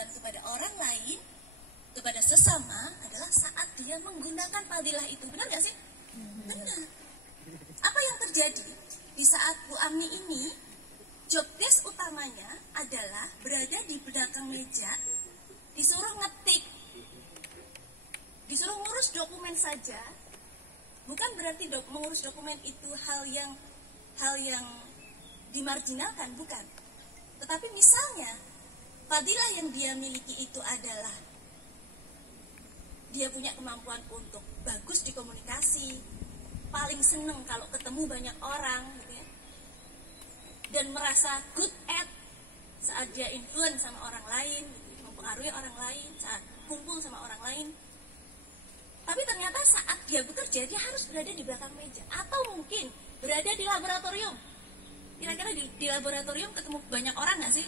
gunakan kepada orang lain, kepada sesama adalah saat dia menggunakan fadilah itu. Benar gak sih? Benar. Apa yang terjadi di saat Bu Amni ini, job desk utamanya adalah berada di belakang meja, disuruh ngetik, disuruh ngurus dokumen saja. Bukan berarti mengurus dokumen itu hal yang dimarginalkan, bukan. Tetapi misalnya fadilah yang dia miliki itu adalah dia punya kemampuan untuk bagus di komunikasi, paling seneng kalau ketemu banyak orang gitu ya, dan merasa good at saat dia influence sama orang lain, mempengaruhi orang lain, saat kumpul sama orang lain. Tapi ternyata saat dia bekerja, dia harus berada di belakang meja. Atau mungkin berada di laboratorium. Kira-kira di laboratorium ketemu banyak orang gak sih?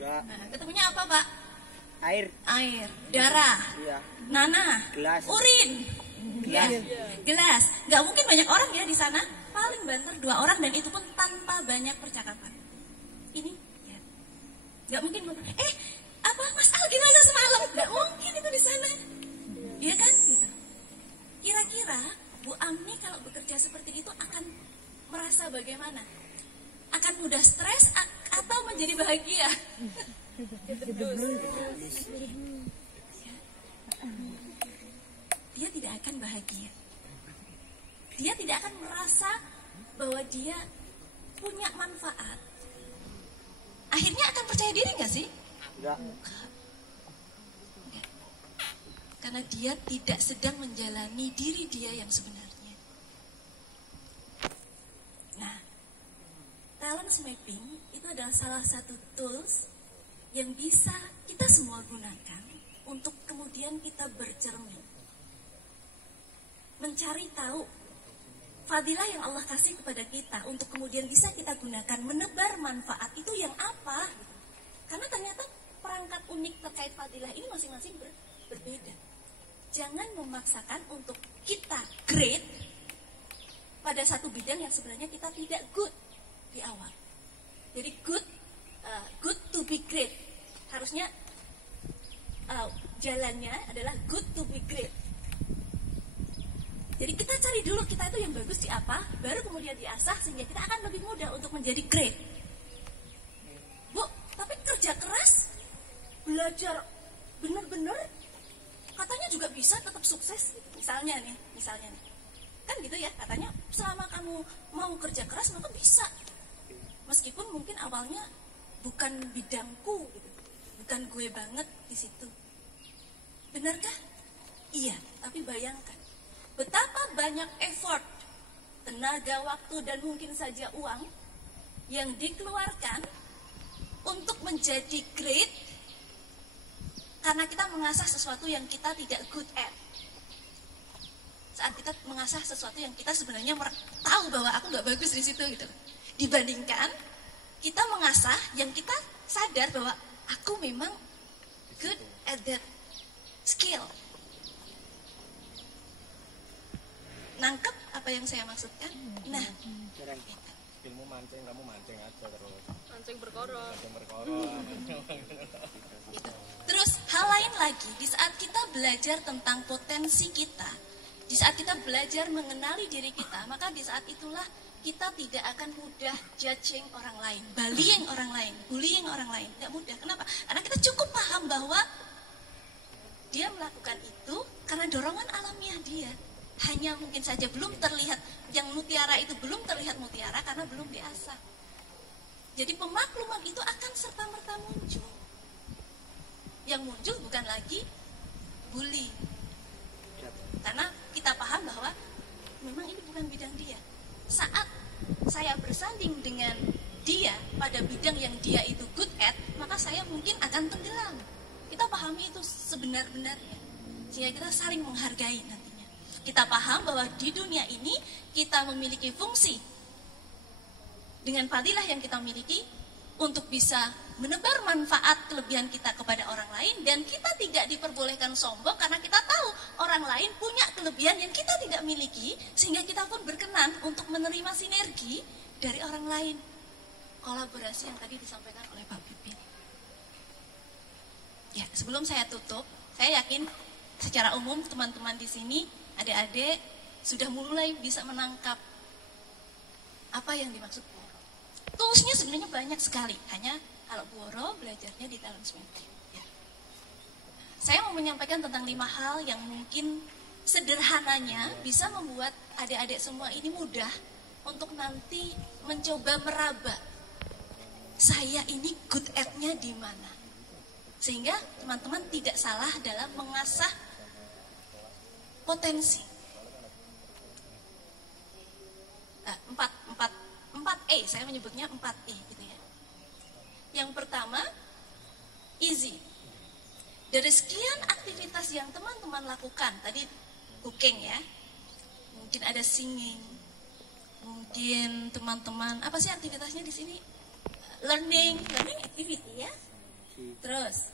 Enggak. Nah, ketemunya apa, Pak? Air, Darah, iya, nanah, gelas, urin, gelas. gelas. Gak mungkin banyak orang ya di sana. Paling banter 2 orang, dan itu pun tanpa banyak percakapan. Ini, ya. Gak mungkin, apa Mas Al gimana semalam? Gak mungkin itu di sana. Iya kan? Gitu. Kira-kira Bu Amni kalau bekerja seperti itu akan merasa bagaimana? Akan mudah stres atau menjadi bahagia? Dia tidak akan bahagia. Dia tidak akan merasa bahwa dia punya manfaat. Akhirnya akan percaya diri gak sih? Enggak. Karena dia tidak sedang menjalani diri dia yang sebenarnya. Nah, talent mapping itu adalah salah satu tools yang bisa kita semua gunakan untuk kemudian kita bercermin, mencari tahu fadilah yang Allah kasih kepada kita untuk kemudian bisa kita gunakan menebar manfaat itu yang apa. Karena ternyata perangkat unik terkait fadilah ini masing-masing berbeda. Jangan memaksakan untuk kita great pada satu bidang yang sebenarnya kita tidak good di awal. Jadi good to be great. Harusnya jalannya adalah good to be great. Jadi kita cari dulu kita itu yang bagus di apa, baru kemudian diasah sehingga kita akan lebih mudah untuk menjadi great. Bu, tapi kerja keras, belajar benar-benar, katanya juga bisa tetap sukses. Misalnya nih, kan gitu ya, katanya selama kamu mau kerja keras maka bisa. Meskipun mungkin awalnya bukan bidangku, gitu. Bukan gue banget di situ. Benarkah? Iya, tapi bayangkan betapa banyak effort, tenaga, waktu, dan mungkin saja uang yang dikeluarkan untuk menjadi great karena kita mengasah sesuatu yang kita tidak good at. Saat kita mengasah sesuatu yang kita sebenarnya tahu bahwa aku nggak bagus di situ gitu. Dibandingkan kita mengasah yang kita sadar bahwa aku memang good at that skill. Nangkep apa yang saya maksudkan? Nah, Ilmu mancing, kamu mancing aja terus. Mancing berkorok. gitu. Terus hal lain lagi, di saat kita belajar tentang potensi kita, di saat kita belajar mengenali diri kita, maka di saat itulah kita tidak akan mudah judging orang lain, bullying orang lain, tidak mudah. Kenapa? Karena kita cukup paham bahwa dia melakukan itu karena dorongan alamiah dia. Hanya mungkin saja belum terlihat, yang mutiara itu belum terlihat mutiara karena belum diasah. Jadi pemakluman itu akan serta-merta muncul. Yang muncul bukan lagi bully. Karena kita paham bahwa memang ini bukan bidang dia. Saat saya bersanding dengan dia pada bidang yang dia itu good at, maka saya mungkin akan tenggelam. Kita pahami itu sebenar-benarnya. Sehingga kita saling menghargai nantinya. Kita paham bahwa di dunia ini kita memiliki fungsi dengan fadilah yang kita miliki untuk bisa menebar manfaat kelebihan kita kepada orang lain, dan kita tidak diperbolehkan sombong karena kita tahu orang lain punya kelebihan yang kita tidak miliki, sehingga kita pun berkenan untuk menerima sinergi dari orang lain. Kolaborasi yang tadi disampaikan oleh Pak Pipin. Ya, sebelum saya tutup, saya yakin secara umum teman-teman di sini, adik-adik sudah mulai bisa menangkap apa yang dimaksud Buoro. Toolsnya sebenarnya banyak sekali, hanya kalau Buoro belajarnya di talent management. Ya. Saya mau menyampaikan tentang 5 hal yang mungkin sederhananya bisa membuat adik-adik semua ini mudah untuk nanti mencoba meraba saya ini good at-nya di mana. Sehingga teman-teman tidak salah dalam mengasah potensi. 4E, saya menyebutnya 4E gitu ya. Yang pertama, easy. Dari sekian aktivitas yang teman-teman lakukan, tadi cooking ya, mungkin ada singing, mungkin teman-teman, apa sih aktivitasnya di sini? Learning activity ya. Terus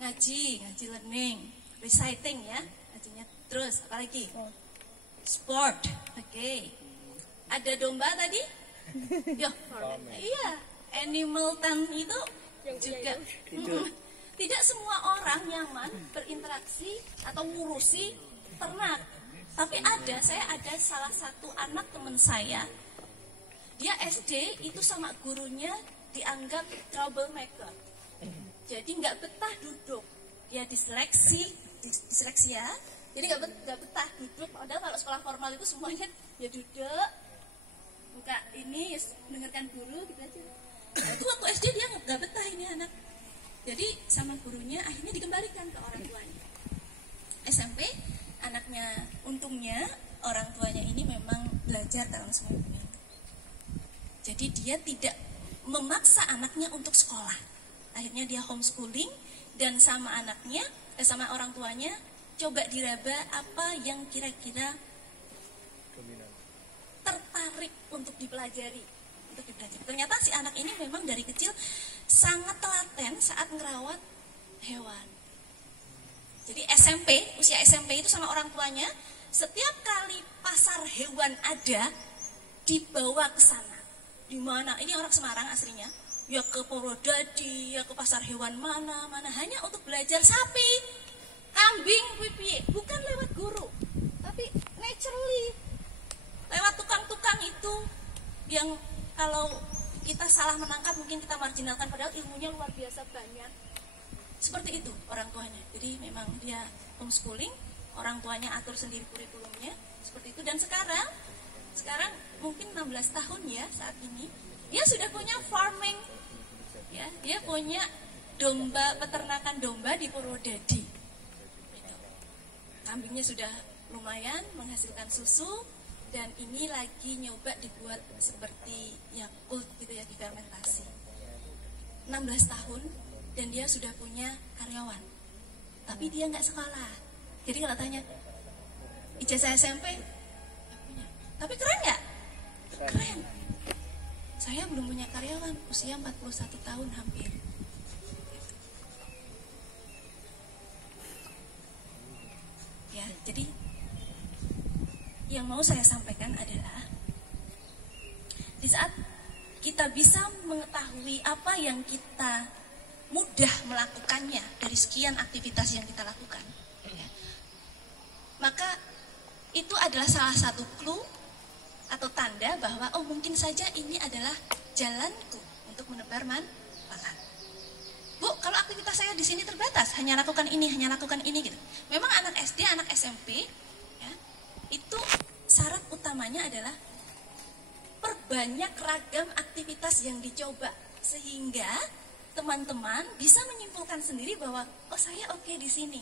ngaji learning, reciting ya, ngajinya. Terus apa lagi? Sport, oke. Ada domba tadi? Yo, iya. Animal tan itu juga. Tidak semua orang nyaman berinteraksi atau ngurusi ternak. Tapi saya ada salah satu anak teman saya. Dia SD itu sama gurunya dianggap troublemaker. Jadi nggak betah duduk. Dia disleksia. Jadi nggak betah duduk. Padahal kalau sekolah formal itu semuanya ya duduk, buka ini, ya dengarkan guru gitu aja. Nah, itu waktu SD dia nggak betah ini anak. Jadi sama gurunya akhirnya dikembalikan ke orang tuanya. SMP anaknya, untungnya orang tuanya ini memang belajar dalam semuanya. Jadi dia tidak memaksa anaknya untuk sekolah. Akhirnya dia homeschooling dan sama anaknya, sama orang tuanya coba diraba apa yang kira-kira tertarik untuk dipelajari. Ternyata si anak ini memang dari kecil sangat telaten saat merawat hewan. Jadi usia SMP itu sama orang tuanya, setiap kali pasar hewan ada, dibawa ke sana. Di mana? Ini orang Semarang aslinya. Ya ke Purwodadi, ya ke pasar hewan mana, hanya untuk belajar sapi, kambing, pipi, bukan lewat guru, tapi naturally, lewat tukang-tukang itu yang kalau kita salah menangkap mungkin kita marginalkan, padahal ilmunya luar biasa banyak. Seperti itu orang tuanya. Jadi memang dia homeschooling, orang tuanya atur sendiri kurikulumnya, seperti itu. Dan sekarang mungkin 16 tahun ya saat ini, dia sudah punya farming, ya, dia punya peternakan domba di Purwodadi. Kambingnya sudah lumayan menghasilkan susu, dan ini lagi nyoba dibuat seperti Yakult gitu ya, difermentasi. 16 tahun dan dia sudah punya karyawan, tapi dia nggak sekolah. Jadi kalau tanya ijazah SMP, nggak punya. Tapi keren nggak? Keren. Saya belum punya karyawan, usia 41 tahun hampir. Ya, jadi yang mau saya sampaikan adalah di saat kita bisa mengetahui apa yang kita mudah melakukannya dari sekian aktivitas yang kita lakukan, ya, maka itu adalah salah satu clue atau tanda bahwa oh mungkin saja ini adalah jalanku untuk menebar manfaat. Bu, kalau aktivitas saya di sini terbatas, hanya lakukan ini gitu. Memang anak SD, anak SMP, ya, itu syarat utamanya adalah perbanyak ragam aktivitas yang dicoba sehingga teman-teman bisa menyimpulkan sendiri bahwa oh saya oke di sini.